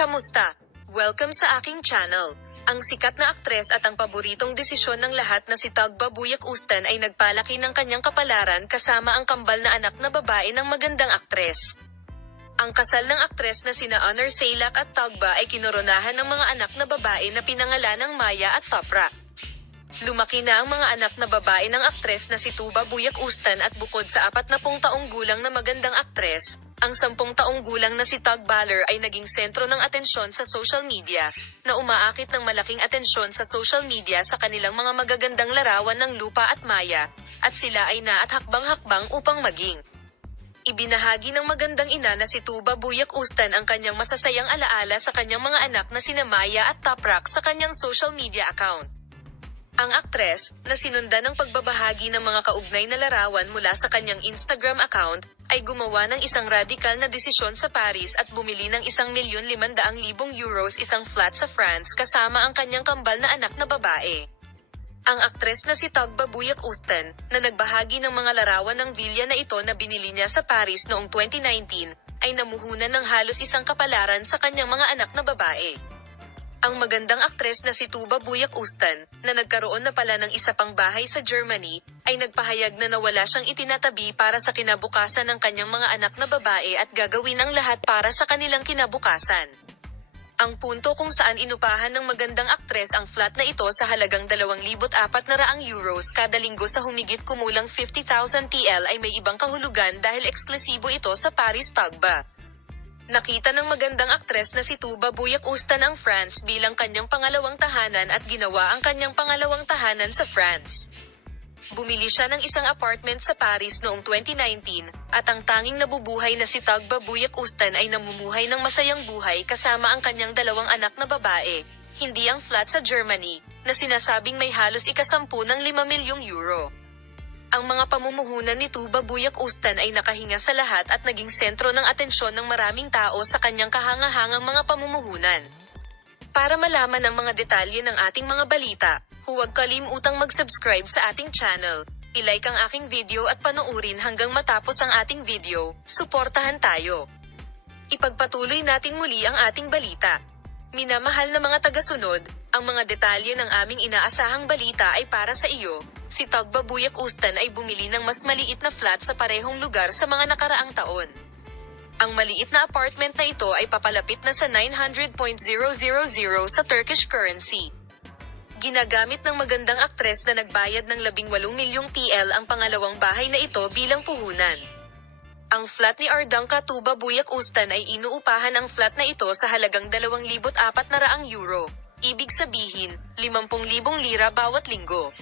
Kamusta? Welcome sa aking channel. Ang sikat na aktres at ang paboritong desisyon ng lahat na si Tagba Buyak Ustan ay nagpalaki ng kanyang kapalaran kasama ang kambal na anak na babae ng magandang aktres. Ang kasal ng aktres na sina Honor Sailak at Tagba ay kinoronahan ng mga anak na babae na pinangalan ng Maya at Toprak. Lumaki na ang mga anak na babae ng aktres na si Tuba Buyak Ustan at bukod sa 40 taong gulang na magandang aktres, ang 10 taong gulang na si Tug Baller ay naging sentro ng atensyon sa social media, na umaakit ng malaking atensyon sa social media sa kanilang mga magagandang larawan ng Lupa at Maya, at sila ay naat hakbang-hakbang upang maging. Ibinahagi ng magandang ina na si Tuba Buyak Ustan ang kanyang masasayang alaala sa kanyang mga anak na sina Maya at Toprak sa kanyang social media account. Ang aktres, na sinundan ng pagbabahagi ng mga kaugnay na larawan mula sa kanyang Instagram account, ay gumawa ng isang radikal na desisyon sa Paris at bumili ng 1,500,000 euros isang flat sa France kasama ang kanyang kambal na anak na babae. Ang aktres na si Tagba Buyak Ustan, na nagbahagi ng mga larawan ng villa na ito na binili niya sa Paris noong 2019, ay namuhunan ng halos isang kapalaran sa kanyang mga anak na babae. Ang magandang aktres na si Tuba Buyak Ustan, na nagkaroon na pala ng isa pang bahay sa Germany, ay nagpahayag na nawala siyang itinatabi para sa kinabukasan ng kanyang mga anak na babae at gagawin ang lahat para sa kanilang kinabukasan. Ang punto kung saan inupahan ng magandang aktres ang flat na ito sa halagang 2,400 euros kada linggo sa humigit kumulang 50,000 TL ay may ibang kahulugan dahil eksklusibo ito sa Paris Tagba. Nakita ng magandang aktres na si Tuba Buyak Ustan ang France bilang kanyang pangalawang tahanan at ginawa ang kanyang pangalawang tahanan sa France. Bumili siya ng isang apartment sa Paris noong 2019, at ang tanging nabubuhay na si Tagba Buyak Ustan ay namumuhay ng masayang buhay kasama ang kanyang 2 anak na babae, hindi ang flat sa Germany, na sinasabing may halos ika-10 ng 5 milyong euro. Ang mga pamumuhunan ni Tuba Buyak Ustan ay nakahinga sa lahat at naging sentro ng atensyon ng maraming tao sa kanyang kahangahangang mga pamumuhunan. Para malaman ang mga detalye ng ating mga balita, huwag kalimutang mag-subscribe sa ating channel, i-like ang aking video at panoorin hanggang matapos ang ating video. Suportahan tayo. Ipagpatuloy natin muli ang ating balita. Minamahal na mga tagasunod, ang mga detalye ng aming inaasahang balita ay para sa iyo. Si Tagba Buyak Ustan ay bumili ng mas maliit na flat sa parehong lugar sa mga nakaraang taon. Ang maliit na apartment na ito ay papalapit na sa 900,000 sa Turkish currency. Ginagamit ng magandang aktres na nagbayad ng 18 milyong TL ang pangalawang bahay na ito bilang puhunan. Ang flat ni Ardanka Tuba Buyak Ustan ay inuupahan ang flat na ito sa halagang 2,400 euro. Ibig sabihin, 50,000 lira bawat linggo.